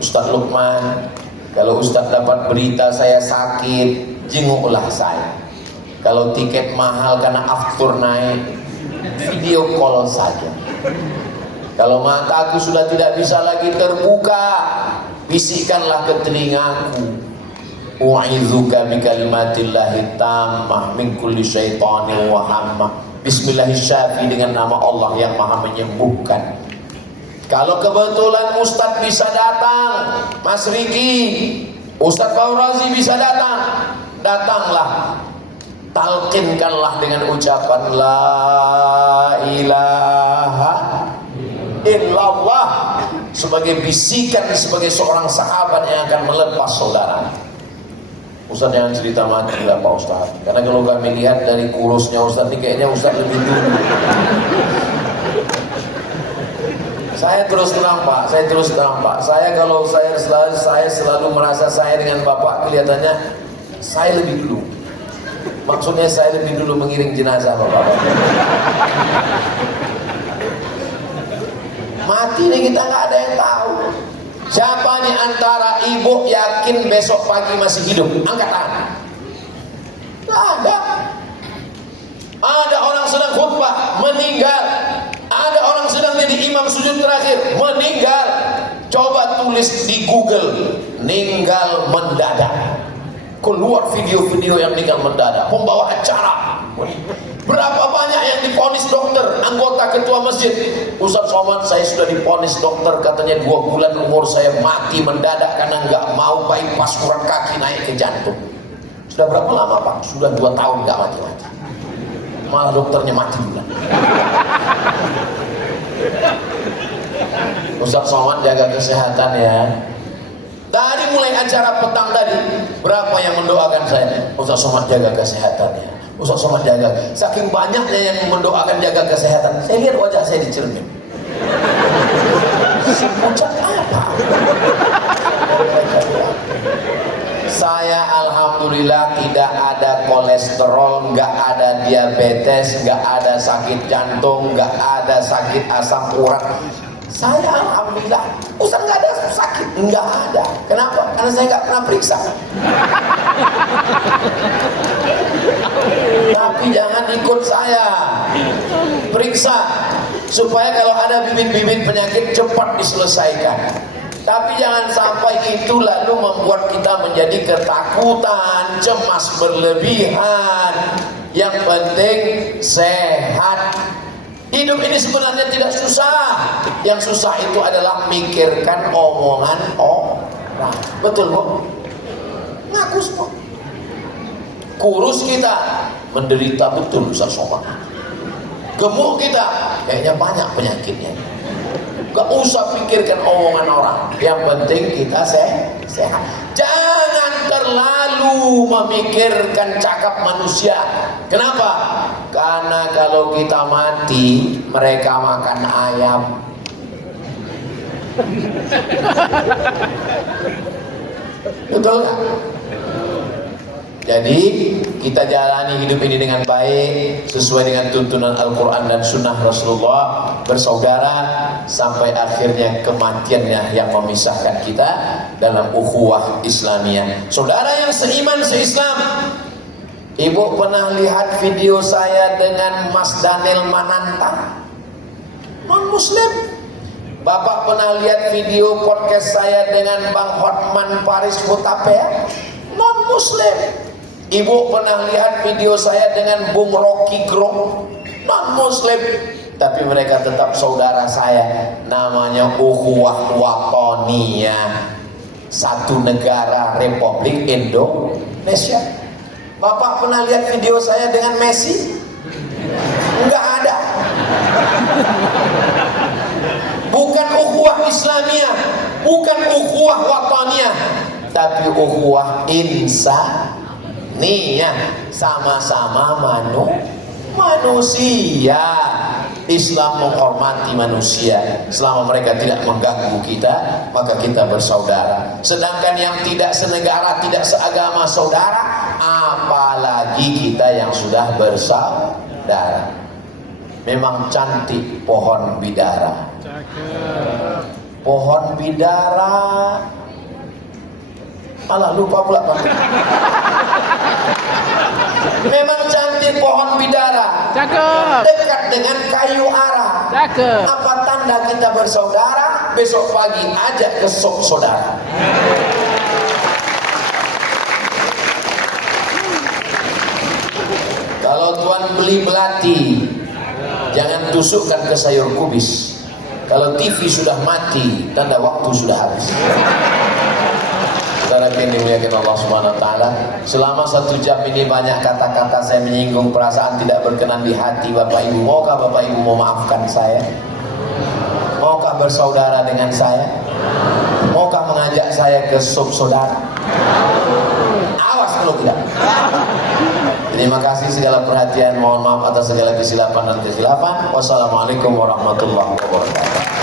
Ustaz Lukman, kalau Ustaz dapat berita saya sakit, jenguklah saya. Kalau tiket mahal karena aftur naik, video call saja. Kalau mataku sudah tidak bisa lagi terbuka, bisikanlah ke telingaku. U'idzuka bikalimatillahi tammah min kulli syaitanin wa hammah. Bismillahirrahmanirrahim, dengan nama Allah yang Maha menyembuhkan. Kalau kebetulan Ustadz bisa datang, Mas Riki, Ustadz Fahur Razi bisa datang, datanglah. Talqinkanlah dengan ucapan La ilaha illallah, sebagai bisikan, sebagai seorang sahabat yang akan melepas saudara. Ustaz jangan cerita mati lah Pak Ustaz, karena kalau kami lihat dari kurusnya Ustaz ini kayaknya Ustaz lebih dulu. Saya terus terang Pak, saya selalu merasa saya dengan Bapak kelihatannya saya lebih dulu. Maksudnya saya lebih dulu mengiring jenazah Bapak. Mati ini kita nggak ada yang tahu. Siapa nih antara ibu yakin besok pagi masih hidup? Angkat tangan. Nggak ada. Ada orang sedang khutbah meninggal. Ada orang sedang jadi imam sujud terakhir meninggal. Coba tulis di Google meninggal mendadak. Keluar video-video yang meninggal mendadak. Pembawa acara Berapa banyak yang diponis dokter, anggota ketua masjid. Ustaz Somad, saya sudah diponis dokter, katanya 2 bulan umur saya mati mendadak karena nggak mau bypass urat kaki naik ke jantung. Sudah berapa lama Pak? Sudah 2 tahun nggak mati-mati. Malah dokternya mati juga. Ustaz Somad jaga kesehatan ya. Tadi mulai acara petang tadi, berapa yang mendoakan saya? Ustaz Somad jaga kesehatannya. Ustaz Somad jaga. Saking banyaknya yang mendoakan jaga kesehatan, saya lihat wajah saya di cermin. Pucat apa? Saya alhamdulillah tidak ada kolesterol, nggak ada diabetes, nggak ada sakit jantung, nggak ada sakit asam urat. Saya alhamdulillah, Ustaz nggak ada sakit, nggak ada. Kenapa? Karena saya nggak pernah periksa. Tapi jangan ikut saya, periksa supaya kalau ada bibit-bibit penyakit cepat diselesaikan. Tapi jangan sampai itu lalu membuat kita menjadi ketakutan, cemas berlebihan. Yang penting sehat. Hidup ini sebenarnya tidak susah. Yang susah itu adalah mikirkan omongan orang. Betul Bu? Ngaku semua. Kurus kita menderita betul Ustaz Somad. Gemuk kita kayaknya banyak penyakitnya. Gak usah pikirkan omongan orang. Yang penting kita sehat. Jangan terlalu memikirkan cakap manusia. Kenapa? Karena kalau kita mati, mereka makan ayam. Betul gak? Jadi kita jalani hidup ini dengan baik, sesuai dengan tuntunan Al-Quran dan Sunnah Rasulullah, bersaudara sampai akhirnya kematiannya yang memisahkan kita dalam ukhuwah Islamiyah. Saudara yang seiman seislam, Ibu pernah lihat video saya dengan Mas Daniel Mananta, non muslim? Bapak pernah lihat video podcast saya dengan Bang Hotman Paris Hutapea, non muslim? Ibu pernah lihat video saya dengan Bung Rocky Gerung, non muslim, tapi mereka tetap saudara saya. Namanya ukhuwah watoniyah, satu negara Republik Indonesia. Bapak pernah lihat video saya dengan Messi? Enggak ada. Bukan ukhuwah Islamiyah, bukan ukhuwah watoniyah, tapi ukhuwah insaniyah, sama-sama manusia. Islam menghormati manusia. Selama mereka tidak mengganggu kita, maka kita bersaudara. Sedangkan yang tidak senegara, tidak seagama saudara, apalagi kita yang sudah bersaudara. Memang cantik pohon bidara. Pohon bidara. Alah, lupa pula Pak. Memang cantik pohon bidara. Cakep. Dekat dengan kayu ara. Cakep. Apa tanda kita bersaudara? Besok pagi ajak ke sop saudara. Kalau Tuan beli melati, jangan tusukkan ke sayur kubis. Kalau TV sudah mati, tanda waktu sudah habis. Saudara yang dimuliakan Allah Subhanahu wa taala, selama 1 jam ini banyak kata-kata saya menyinggung perasaan tidak berkenan di hati Bapak Ibu. Maukah Bapak Ibu memaafkan saya? Maukah bersaudara dengan saya? Maukah mengajak saya ke sub saudara? Awas kalau tidak. Terima kasih segala perhatian. Mohon maaf atas segala kesilapan dan kesilapan. Wassalamualaikum warahmatullahi wabarakatuh.